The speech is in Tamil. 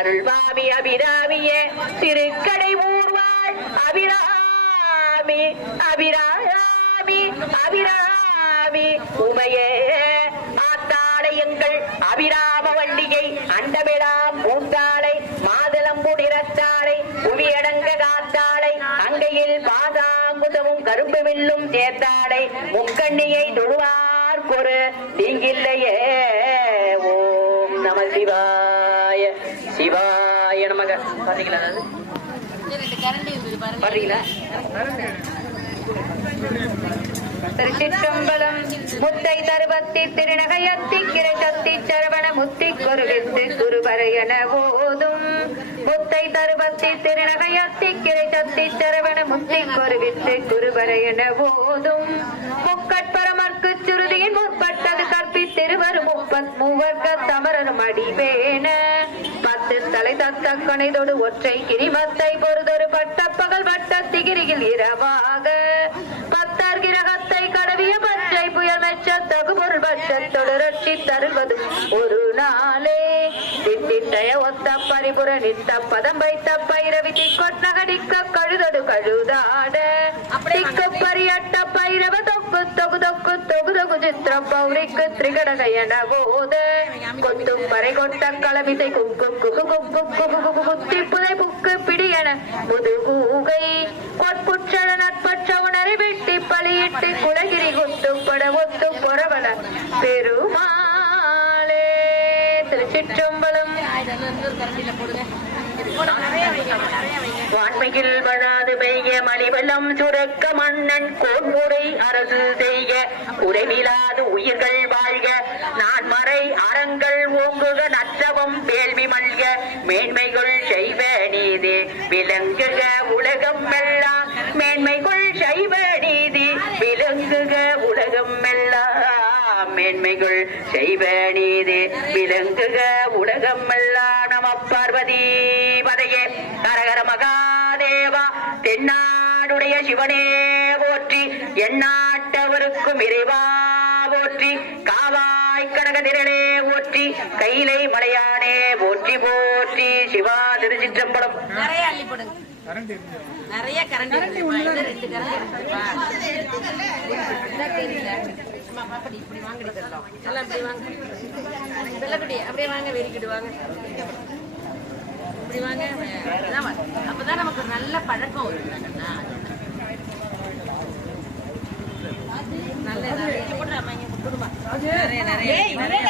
அருள்வாமி அபிராமியே திருக்கடை ஊர்வாள் அபிராமி அபிராமி அபிராமி உமையே ஆத்தாளை எங்கள் அபிராம வண்டிகை அண்டமிடாம் பூந்தாளை மாதளம்புடிரத்தாளை புவியடங்க காத்தாளை அங்கையில் பாதாங்குதமும் கரும்பு வில்லும் சேர்த்தாளை முக்கண்ணியை தொழுவார் பொறு தீங்கில்லையே. ஓம் நம சிவாய சிவாய நமக. பாத்தீங்களா? பாத்தீங்களா? திருச்சிற்றம்பலம். முத்தை தருவத்தி திருநகையத்தி கிரசத்தி சரவண முத்தி குருவித்து குருபரையன ஓதும். முத்தை தருவத்தி திருநகையத்தி கிரசத்தி சரவண முத்தி குருவித்து குருபரையன ஓதும். முக்கட்பரமர்க்கு சுருதியின் முற்பட்டது கற்பித்திருவர் 33 தமரரும் அடிவேன 10 தலை தத்த கணைதோடு ஒற்றை கிரிமத்தை பொறுதொரு பட்ட பகல் வட்ட திகிரியில் இரவாக 10 கிரகத்தை கடவிய பச்சை புயல் மெச்ச தகு பொருள் பட்சத்தோடு ரட்சி தருவது ஒரு நாளே. திட்டிட்டய ஒத்த பரிபுற நித்த பதம் வைத்த பைரவி திக்கொட்நகடிக்க கழுதொடு கழுதாட திக்கு பரியட்ட பைரவ தொக்கு தொகு தொக்கு தொகு தொகு சித்திரம் பௌரிக்கு திரிகடகையன போத கொத்தும் பறை கொட்ட களமிசை குக்கு குகு குக்கு குகு குத்தி புதை புக்கு பிடியன முதுகூகை கொட்புற்றன நட்பற்ற உணரை வெட்டி பலியிட்டு குலகிரி குத்துப்பட ஒத்து பொறவன பெருமாளே. திருச்சிற்றம்பலம். வான்மையில் வளாது பெய்ய மலிவெல்லாம் சுரக்க மன்னன் கோன்முறை அரசு செய்ய உடைவிலாது உயிர்கள் வாழ்க நான்மறை அறங்கள் ஓங்குக நற்றவம் வேள்வி மல்க மேன்மைகள் செய்வ நீதி விளங்குக உலகம் எல்லாம் மேன்மைகள் செய்வ நீதி விளங்குக உலகம் எல்லாம் மேன்மைகள் செய்வ நீதி விளங்குக உலகம் எல்லாம். நம பார்வதி பதையே ஹரஹர மகாதேவா. தென்னாடுடைய சிவனே போற்றி எந்நாட்டவருக்கும் இறைவா போற்றி. காவாய் கனக திரளே போற்றி கைலை மலையானே போற்றி போற்றி. சிவா. திருச்சிற்றம்பலம். நிறைய கரண்ட் 2 இப்படி வாங்கிட்டு எல்லாம் இப்படி வாங்க வெள்ளக்குடி அப்படியே வாங்க வெறிக்கிட்டு வாங்க இப்படி வாங்க. அப்பதான் நமக்கு ஒரு நல்ல பழக்கம் வரும். நல்ல நிறைய நிறைய